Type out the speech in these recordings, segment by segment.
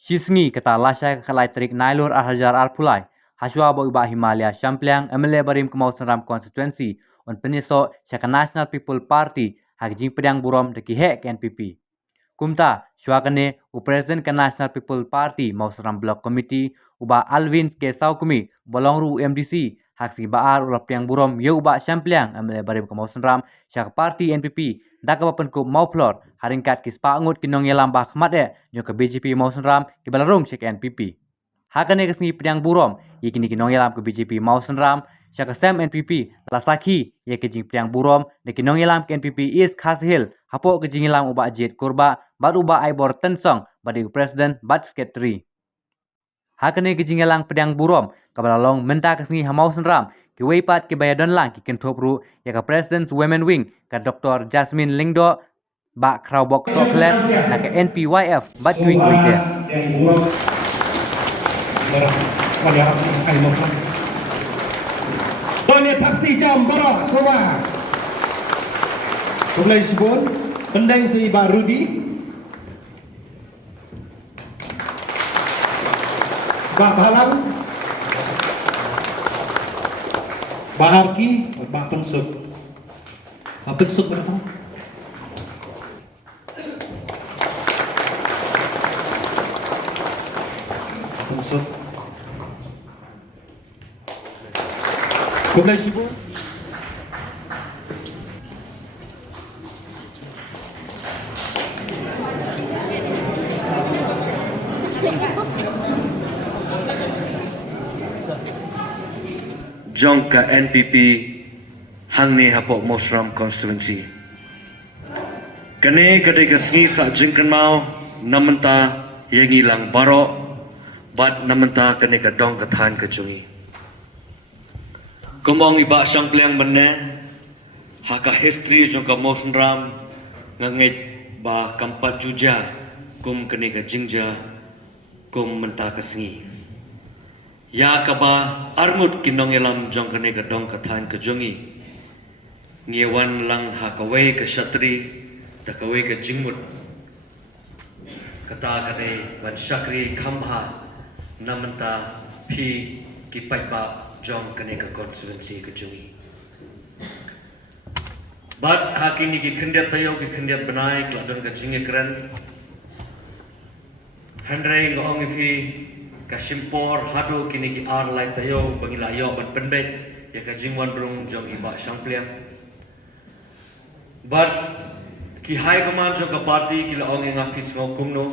Shisngi kata lasai kalai terik nailur Hajar Alpulai. Haswa bo iba Himalaya Shampliang MLA Barim Kemau Senram Constituency on peniso Syaka National People Party hak jing pedang burom deki hek NPP. Kumta syuakane Presiden ke National People Party mau Senram Block Committee uba Alvin ke Saukumi bolongru MDC hak si baar ulap piang burom ye uba Shampliang MLA Barim Kemau Senram Syaka Party NPP dak bapen ku mau flor haringkat kis pangut kinong yelam bah khmat jo ke BJP mau Senram ke balarung Syaka NPP. Hakane kesni pedang burom ye kini kinong yelam ke BJP mau Senram Syaka Sam NPP lasaki ye ke jing pedang burom de kinong yelam ke NPP East Khas Hill hapo ke jing yelam uba jet kurba bad uba aibor tensong badi presiden bad sekretari. Hakane ke jing yelam pedang burom kabalalong menta kesni hamau Senram ke weipat ke bayadon lang ke kentopru ya ke President's Women Wing ke Dr. Jasmine Lingdo ba kraubok soklet na ke NPYF bad kuing kuing Tanya taksi jam barak semua. Mulai sebut pendeng si Barudi, Bak Halang, Bak Harki, Bak Pensuk. Bak Pensuk berapa? Pensuk. Mulai sebut. Jongka NPP hangni hapok Mosram constituency. Kene kadai kasni sa jingkan mau namenta yang hilang barok bat namenta kene kadong katan kejungi. Kumong iba Shampliang benne haka history jongka Mosram ngangit ba kampat juja kum kene ka jingja kum menta kasni. Ya kaba armut kinong elam jong kene kadong katan kejungi. Ngewan lang hakaway ke syatri takaway ke jingmut. Kata kene ban syakri kambha namenta pi kipai ba jong kene ke konstituensi kejungi. Bat hakini ki kendiat tayo ki kendiat benai keladon ke jingi keren. Handrai ngoong ifi kasimpor hadu kini ki ar lai tayo bangila yo ban penbet ya ka jingwan brung jong iba Shampliang. But ki hai kaman jong ka party ki laong nga kis ngokum no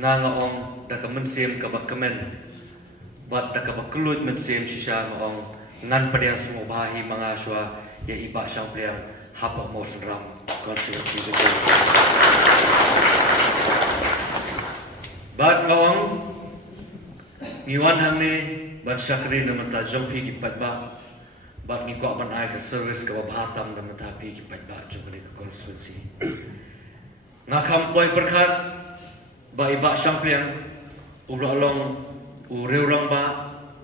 nga ngaong da ka mensim ka bakamen but da ka bakulut mensim sisa ngaong ngan padya sumo bahi mga aswa ya iba Shampliang hapa mo Senram konstituensi betul. Bat ngaong ngiwan hamni ban syakri namenta jompi kipat ba bat ngikwa ban ai ke service ke bahatam namenta pi kipat ba jompi ke konstituensi ngakam poi perkat ba iba Shampliang ubla long u reurang ba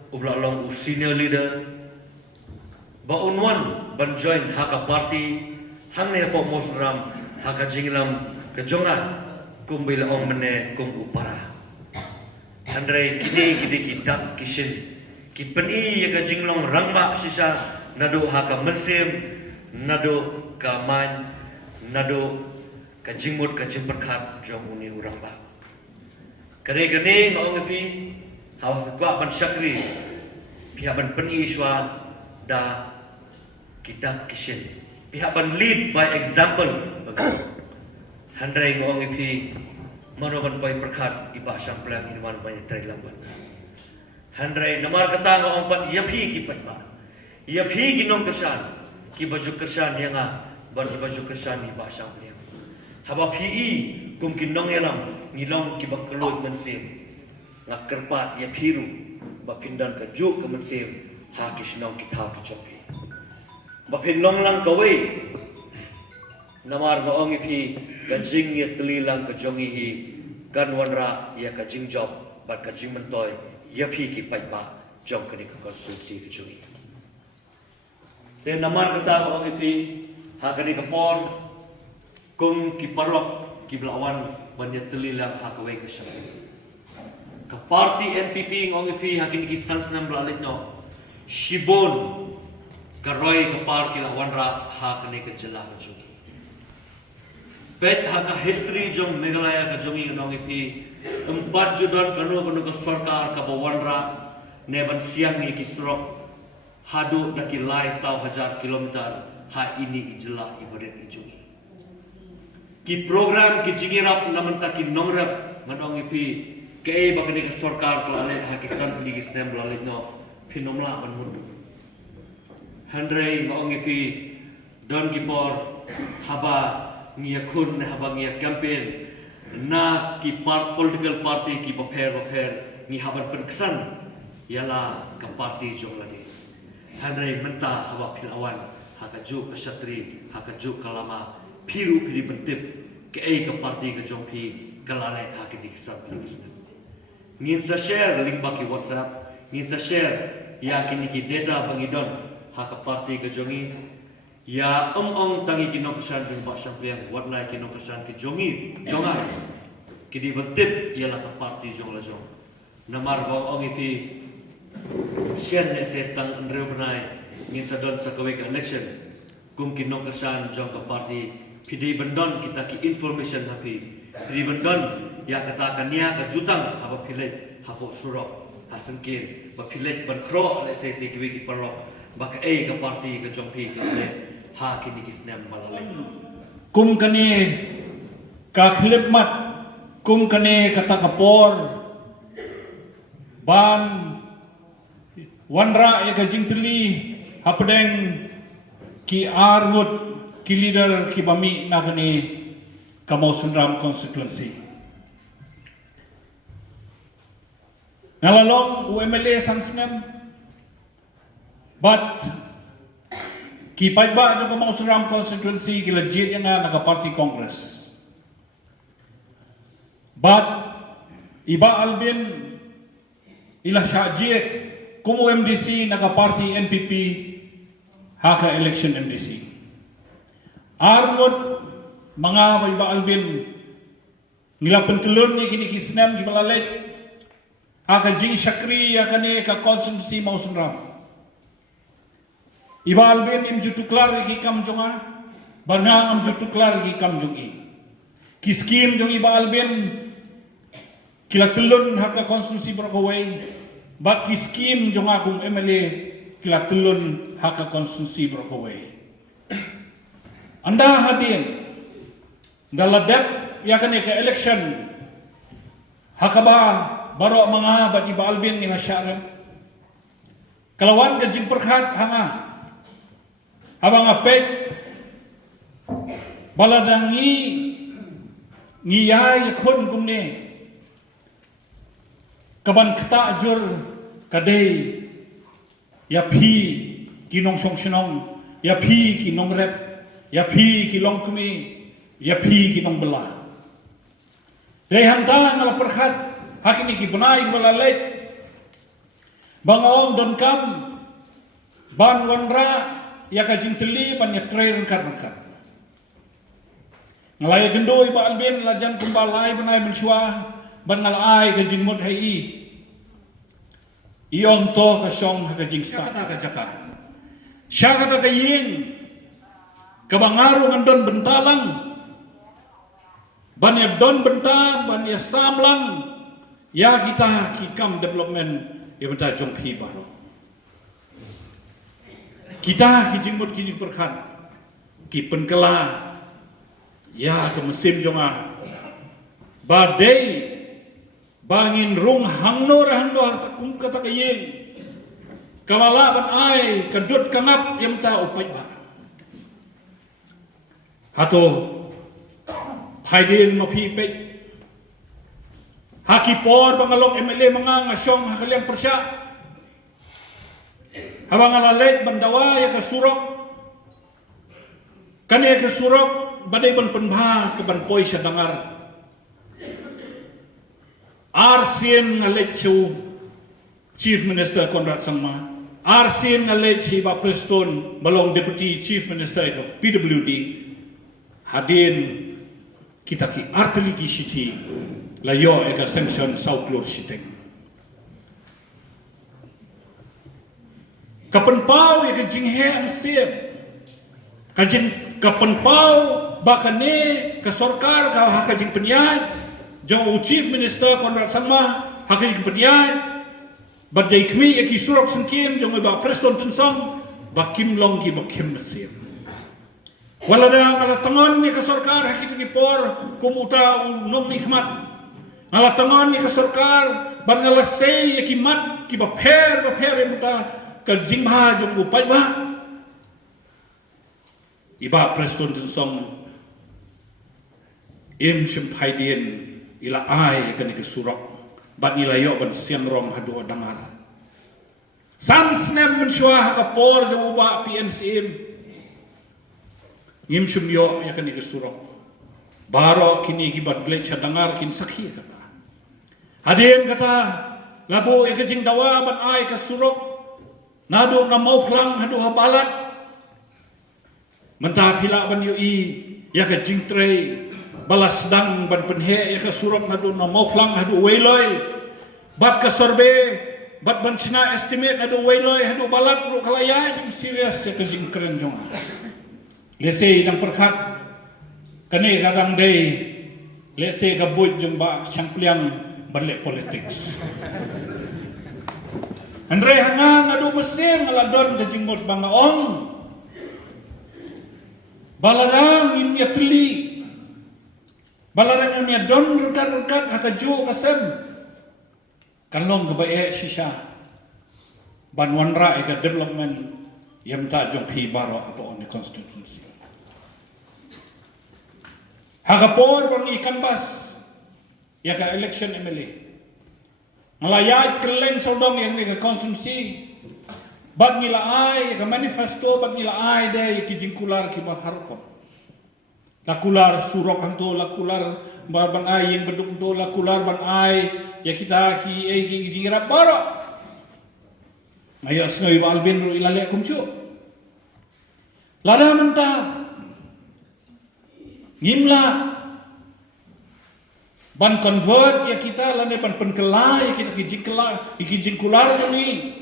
ubla long u senior leader ba unwan ban join haka party hamne po Mosram haka jinglam ke jonga kum bila ong mene kum upara. Andrei kini kidak kishin ki peni ya ka jinglong rangma sisa nado haka mensim nado ka man nado ka jingmut ka jimperkhat jong uni urang ba. Kare gane ngong pi haw kwa ban syakri pihak ban peni iswa da kidak kishin pihak ban lead by example. Handrai ngong ipi manoban pai perkat iba Shampliang inwan banyak teri lamban. Handrai namar kata ngong pan yapi ki pai ba. Yapi ki nong kesan ki baju kesan yang ban baju kesan iba Shampliang. Haba PE kum ki nong elam ngilong ki bakelut mensim. Ngakerpat yapiru ba pindan ke juk ke mensim ha ki snong ki tha ki chopi. Ba pinong lang kawe namar ngong ipi kajing ya telilang kejongi hi ganwanra ya kajing job bat kajing mentoy ya pi ki pai ba jong kini ke konstitusi kejongi. Dan namar kata ngong ipi ha kini ke por kum ki parlok kiblawan banyak telilang hakawai kesam. Ke parti NPP ngong ipi hakin kisah senam belalit no. Shibon karoy ke parti lawan ra hakane kejelah kejugi. Bet haka history jong Meghalaya kejongi ngong ipi 4 judan kanu ke sarkar ka bawan ra neban siang ni kisrok hadu daki lai 1,000 kilometer ha ini ijelah ibadat ijugi. Ki program ki jingirap naman taki nongrap manong ipi kay bakini ka sarkar klale ha kisan ligi sem lalit no pinomla man mundu. Handrei maong ipi don kipor haba ngiyakun haba ngiyak campaign na ki political party ki baper ngi haban perkesan ialah ke parti jong lagi. Handrei menta haba pilawan hakaju kasatri hakaju kalama piru bentip ke parti ke jong pi kalale hakini kisat lagi. Ngin sa share link baki WhatsApp, ngin sa share ya kini ki data bangidon haka parti ke jongi ya ong tangi kino kesan jong pak sampliang watlai kino kesan ke jongi jongai kidi bentip ialah ke parti jong la jong namar bang ong ipi share ss tang andreu benai ngin sa don sa kawek election kum kino kesan jong ke parti pidi bendon kita ki information hapi pidi bendon ya katakan niya ka jutang haba pilek habo surok hasengkin ba pilek ban kro le se kiwi ki perlo ba ka ka parti ka jongpi ki le ha kini kisnem balale kum kane ka khlip mat kum kane kata kapor ban wanra ya ka jingteli hapdeng ki armut ki leader ki bami na kane Kamau Sunram constituency ngalalong UMLA sansnem but ki paiba jo Kamau Sunram constituency ki legit yang naga party congress but iba albin ila syajit kumu MDC naga party NPP haka election MDC armut mga iba albin nila pentelun ni kini kisnem di balalet aka jing syakri akane ka constituency Mau Sunram iba albin im jutuklar ki kam jonga banga am jutuklar ki kam jongi kiskim jong iba albin kila telun haka constituency Brokaway bat kiskim jong akung MLA kila telun haka constituency Brokaway anda hadir dalam dep yakane ka election hakaba baro mga bat iba albin ngina syarem kalawan gajing perkhat hanga abang apet baladangi ngiyay yakun kumne kaban kata jur kadai yapi kinong song sinong yapi kinong rep yapi kilong kumi yapi kinong bela dai hamta ngala perkhat hakini ki benai balalet bangaong don kam ban wanra ya ka jingteli ban ya train karnaka ngalaya gendo iba albin lajan kumbalai benai mensua ban ngalai ka jingmod hai iong to ka song ka jing sta ka jaka syaka ka ying kabangaru ngandon bentalang ban ya don benta ban ya samlang ya kita kikam development ya benta jongpi baru kita kijingmut kijing perkhan ki penkela ya ke mesim jonga badai bangin rung hangno rahando takum kata kayeng kamala ban ai kedut kangap yang ta upai ba hato haidin mapi pek haki por bangalok MLA mga ngasyong hakaliang persya habang alalet bandawa ya kasurok kani ya kasurok badai ban penbha ke ban poi siya dangar arsin ngalet siya Chief Minister Conrad Sangma arsin ngalet siya Iba Preston balong Deputy Chief Minister of PWD hadin kita ki artili ki siti layo ega sanction South Lord siteng. Kapan pau ega jinghe am siap. Kapan pau bakane ke sorkar ka hakajing penyat jang chief minister Konrad Sangma hakajing penyat badai kmi eki surok sengkim jang ba Preston Tensong bakim long ki bakim siap. Walada ala tangon ni ke sorkar hakit ki por kumuta unom nikmat. Ala tangon ni ke sorkar ban ngala sei eki mat ki ba pher muta ke jingha jang upai ba. Iba Preston Tensong im Shimhaidien ila ai kan ke surok bat ilayo ban siang rom hadu dangar. Sam snem mensyua ka por jang uba PNCM. Ngim sumyo ya kan ke surok. Baro kini gibat glech dangar kin sakhi kata. Hadien kata labo ya kejing dawa ban ai ka surok. Nado na mau plang hadu habalat. Mentah pila ban yoi ya ka jingtre balas dang ban penhe ya ka surok nadu na mau plang hadu weiloi bat ka sorbe bat ban sina estimate nadu weiloi hadu balat ru kalaya serius ya ka jingkren jong lese idang perkhat kane kadang dei lese ka boy jong ba sangpliang berlek politics Andre hangan nadu mesin ngaladon ka jingmot banga ong balarang imnya teli balarang imnya don rekat haka jo kasem kanlong kebae shisha ban wanra ega development yam ta jong pi baro apa on the constituency haka por bangi kanbas ya ka election MLA malayat keleng sodong yang ke constituency bat nila ai ka manifesto bat nila ai de ki jingkular ki baharko lakular surok hanto lakular ban ai yang beduk do lakular ban ai ya kita ki ki jingira baro maya snoi balbin ru ilale kumcu lada menta ngimla ban convert ya kita lane ban penkelai kita ki jingkular ni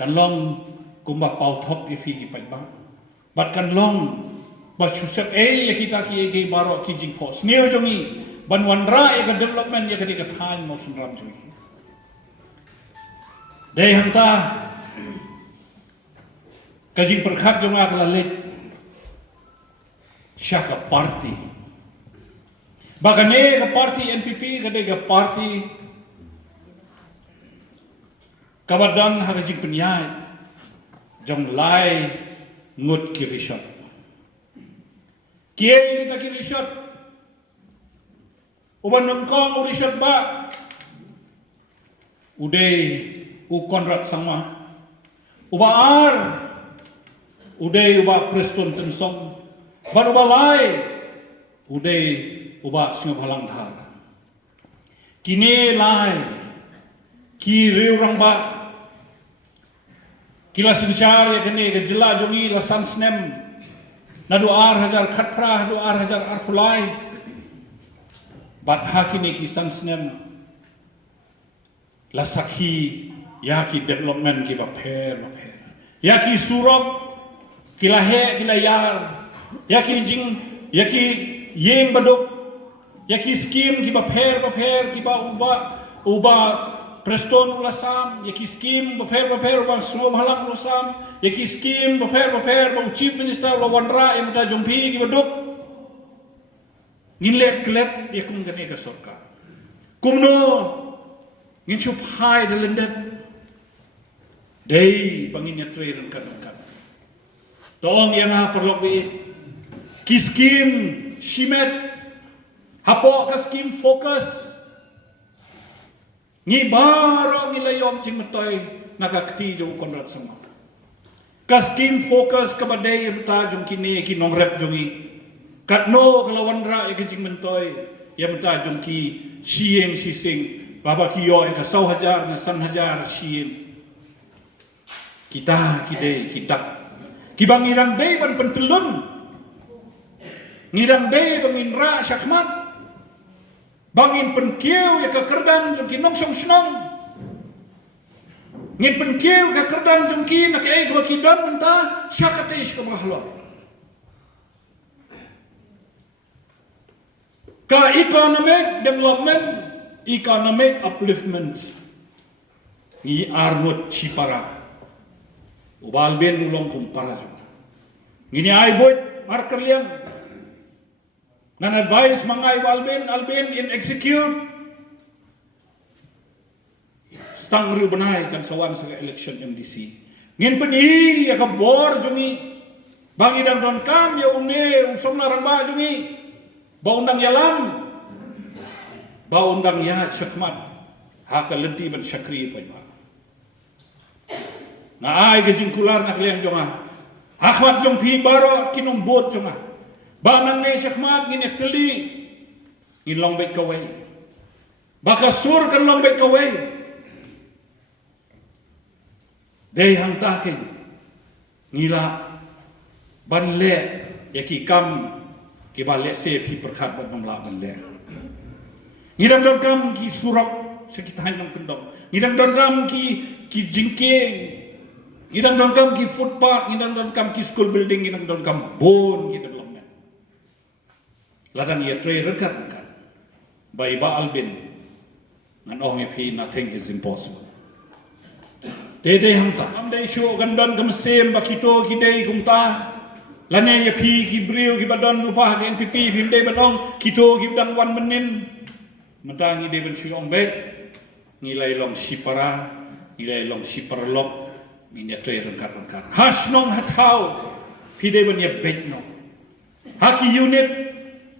kan long kumba pau top ye fi ki bang bat kan long ba susep ya kita ki baro ki jing pos neo jongi ban wanra e ka development ye ka than mo sunram jongi dei hamta ka jing perkhat jonga kala let syaka party bagane ka party NPP ka de ka party kabardan hakajing penyai jong lai ngut kirishot kie kita kirishot uban nongkong urishot ba uday u Konrad Sangma uba ar uday uba Preston Tensong ban uba lai uday uba Singaphalang Dhar kini lai ki riurang ba kila sinsyar ya kene ke jela jongi la sansnem nadu ar hajar khatpra nadu ar hajar arpulai bat hakini ki sansnem la sakhi ya ki development ki ba pher ya ki surok kila he kila yar ya ki jing ya ki yeng baduk ya ki scheme ki ba pher ki ba uba Preston ulasam, yaki skim baper bang semua halang ulasam, yaki skim baper bang chief minister lawanra yang muda jompi ki baduk. Nginlek kelet yakum gane ka sorka. Kumno ngin chup hai de lendet. Dei bangin nyatre ran kan. Tolong yang ha perlok bi ki skim shimet hapo ka skim fokus ni baro nilayom cing metoy nakakti jo Konrad Sangma kaskim fokus kabadai meta jong kini ki nongrep jongi katno kalawan ra ya cing mentoy ya meta jong ki sieng sising baba ki yo ka 100,000 na 100,000 sieng kita kidai kidak kibangirang dei ban pentelun ngidang day bangin ra syakmat bangin penkiu ya kekerdan jong kinong song senong ngin penkiu kekerdan jong ki nak ai gwa kidan menta syakate ish ka mahlok ka economic development economic upliftment ni arnot chipara ubal ben ulong kumpara ngini ay boy marker liang ngan advice mangay albin in execute stang ru banay kan sawan sa election MDC ngin peni ya ka bor jungi bangi dang don kam ya ungne usom larang ba jungi ba undang yalam ba undang ya syakmat ha ka lenti ban syakri pa ba na ay gajingkular na kliang jonga akhwat jong pi baro kinong bot jonga banang ne syakmat ngin teli ngin long bet kawai baka sur kan long bet kawai dei hang takin ngila ban le ya ki kam ki ba le se phi perkhat ban mamla ban le ngidang don kam ki surok sekitahan nang kendong ngidang don kam ki jingking ngidang don kam ki footpath ngidang don kam ki school building ngidang don kam bon ki development ladang ya tray rekat kan bai ba albin ngan ong phi nothing is impossible dede hang ta am dei sho gandan kam sem bakito ki dei gumta lane ya phi ki briu ki badan lupa ki NPP phim dei banong kito ki dang wan menin mentangi dei ben shu ong bet ngilai long sipara ngilai long siparlok ni ya tray rekat has nong hathau phi dei ben ya bet no haki unit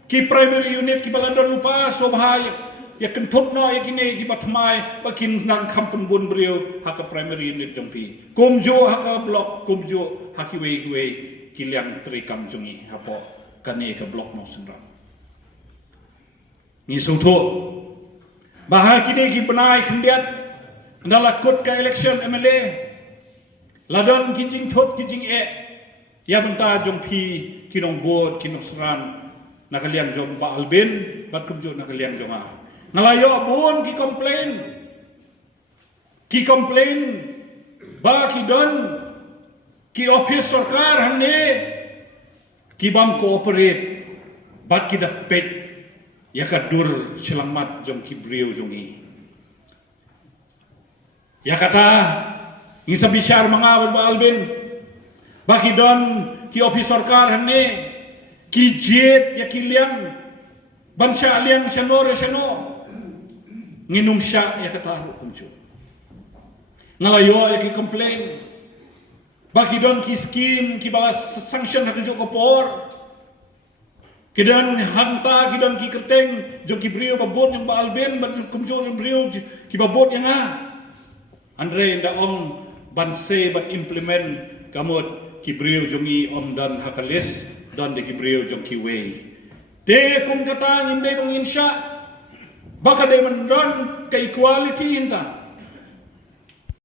ki primary unit ki balandon lupa so bahaya ya kentup no ya kini ki batmai bakin nang kampun bun brio haka primary unit jompi kumjo haka blok kumjo haki we ki liang tri kam jungi hapo kane ka blok no sendra ni sutho bahaya kini ki benai khendiat adalah kod ka election MLA ladon kijing thot kijing ya benta jompi kinong board kinong seran nakaliang jom ba albin bat kumjo nakaliang jom ngalayo bun ki complain ba ki don ki office sarkar hanne ki bam cooperate bat ki dapet ya kadur selamat jom ki brio jongi ya kata ngisa bisyar mga ba albin ba ki don ki office sarkar hanne ki jet ya ki liang bansa liang syano nginum sya ya kata kunjo ngalayo ya ki complain baki don ki scheme ki bala sanction hak jo kopor kidan hanta kidan ki kerteng jo ki brio babot yang ba albin ban kumjo yang brio ki babot yang andre nda om banse ban implement kamot ki brio jongi om dan hakalis dan de ki brio jong ki way de kum kata nginde bang insya baka de mandon ka equality inta